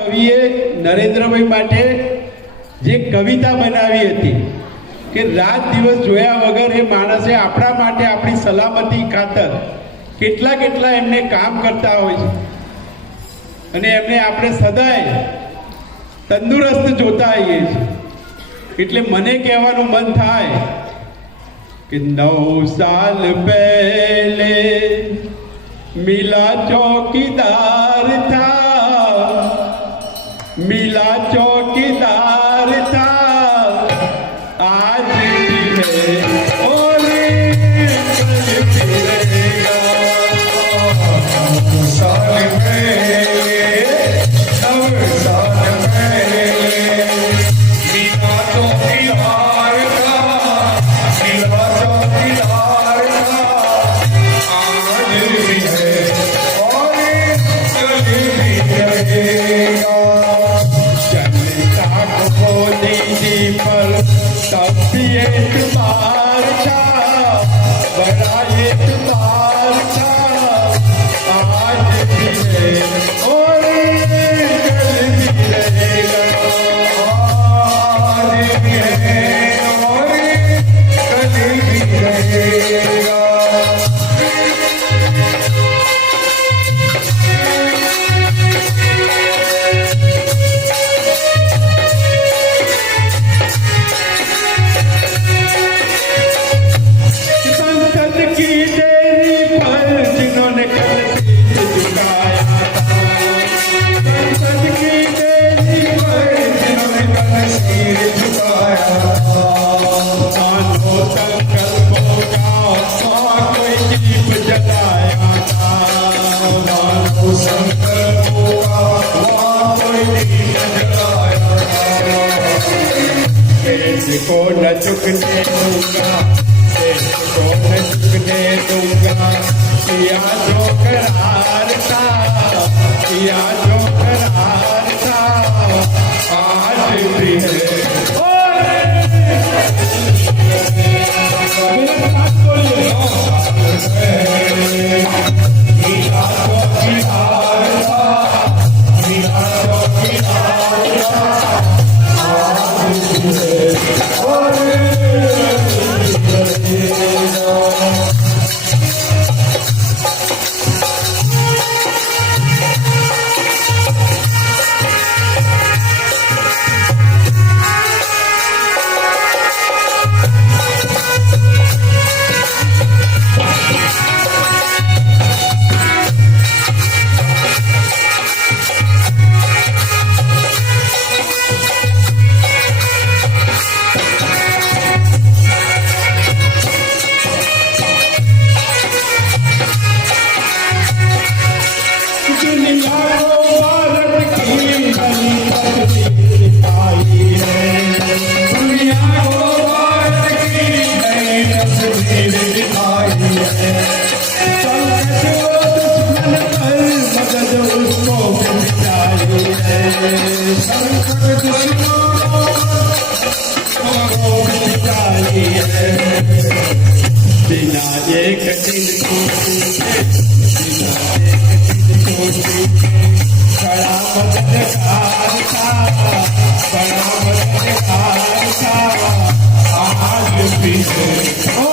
કવિએ નરેન્દ્રભાઈ માટે જે કવિતા બનાવી હતી કે રાત દિવસ જોયા વગર એ માણસે આપણા માટે આપણી સલામતી ખાતર કેટલા કેટલા એમને કામ કરતા હોય છે અને એમને આપણે સદાય તંદુરસ્ત જોતા આવીએ છીએ. એટલે મને કહેવાનું મન થાય કે 9 સાલ પહેલે મિલા चौकीदार था, मिला चौकीदार था, आज भी है और कल भी रहेगा. 9 साल पहले 9 साल पहले मिला चौकीदार था, मिला चौकीदार था, आज भी है जनता को दीदी पर तब भी एतबार था, बड़ा एतबार था, आज भी है और कल भी रहेगा. आज भी है और कल भी रहेगा. को न झुकने दूंगा, को न झुकने दूंगा. किया जो करार था, किया जो करार था, आज भी है बिना एक दिन बड़ा मददगार था, बड़ा मददगार था, आज भी है.